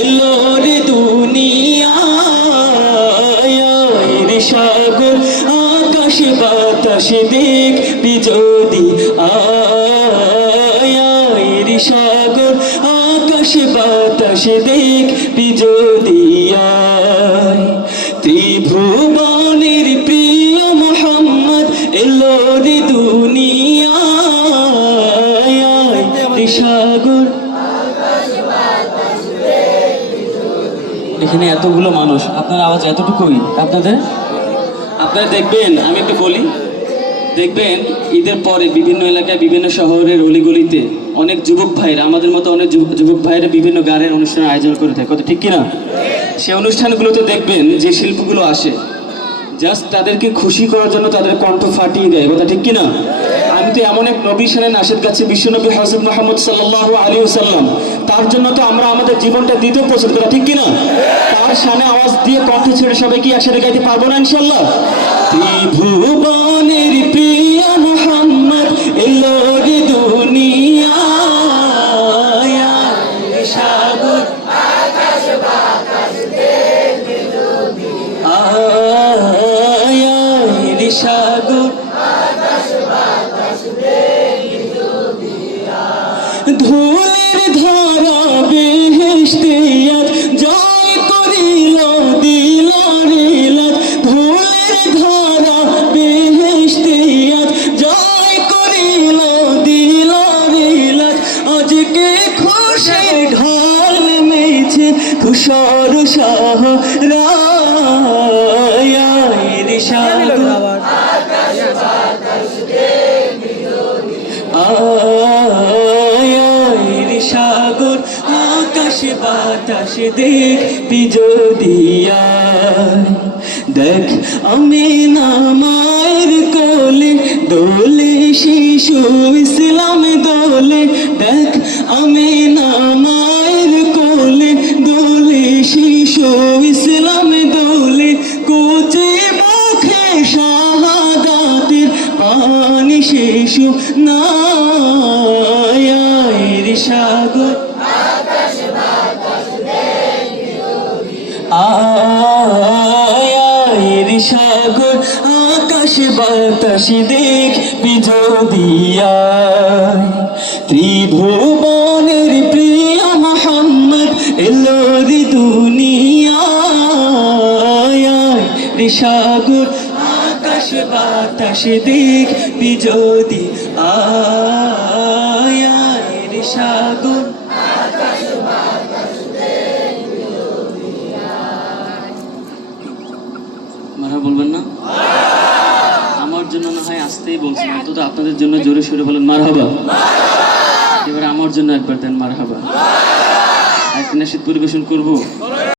এলোরে দুনিয়ায় সাগর আকাশ বাতাস দেখবি যদি আয় সাগর আকাশ বাতাস দেখবি যদি আয় ত্রিভুবনের প্রিয় মোহাম্মদ এলোরে দুনিয়ায় সাগর। এখানে এতগুলো মানুষ, আপনার আওয়াজ এতটুকুই আপনারা দেখবেন। আমি একটু বলি, দেখবেন ঈদের পরে বিভিন্ন এলাকায় বিভিন্ন শহরের অলিগলিতে অনেক যুবক ভাইরা, আমাদের মতো অনেক যুবক ভাইরা বিভিন্ন গানের অনুষ্ঠানের আয়োজন করে থাকে, কথা ঠিক কিনা? সেই অনুষ্ঠানগুলোতে দেখবেন যে শিল্পগুলো আসে জাস্ট তাদেরকে খুশি করার জন্য তাদের কণ্ঠ ফাটিয়ে দেয়, কথা ঠিক কিনা? আমি তো এমন এক নবীর শানে নাশিদ গাচ্ছি, বিশ্বনবী হযরত মুহাম্মদ সাল্লাল্লাহু আলাইহি ওয়াসাল্লাম, তার জন্য তো আমরা আমাদের জীবনটা দিতেও প্রস্তুত, কথা ঠিক কিনা? তার শানে আওয়াজ দিয়ে কণ্ঠ ছেড়ে সবাই কি একসাথে গাইতে পারবো না ইনশাআল্লাহ? ত্রিভুবনের প্রিয় মুহাম্মদ এলো রে দুনিয়ায় সাগর আকাশ বাতাস দেখবি যদি আয় সাগর আকাশ বাতাস দেখবি যদি ধুলের ধারা বেহেশতে জয় করিল দিল রিলাত, ধুলের ধারা বেহেশতে জয় করিল দিল রিলাত, আজকে খুশির ঢল নেমেছে খুশর সাহরায় সাগর আকাশ বাতাস দেখবি যদি আয় সাগর আকাশ বাতাস দেখবি যদি আয়। দেখ আমিনা মায়ের কোলে দোলে শিশু ইসলাম দোলে, দেখ আমিনা মায়ের কোলে দোলে শিশু ইসলাম দোলে, কোচে মুখে শাহাদাতের পানি শিশু নায় সাগর আকাশ বাতাস দেখবি যদি আয় সাগর আকাশ বাতাস দেখবি যদি আয়। ত্রিভুবনের প্রিয় মুহাম্মদ এলো রে দুনিয়ায় সাগর আকাশ বাতাস দেখবি যদি আয় সাগর আকাশ বাতাস দেখবি যদি আয়। মারহাবা বলবেন না? আমার জন্য না হয় আসতেই বলছেন, অন্তত আপনাদের জন্য জোরে সোরে বলেন মারহাবা। এবারে আমার জন্য একবার দেন মারহাবা। একটা নাশিদ পরিবেশন করবো।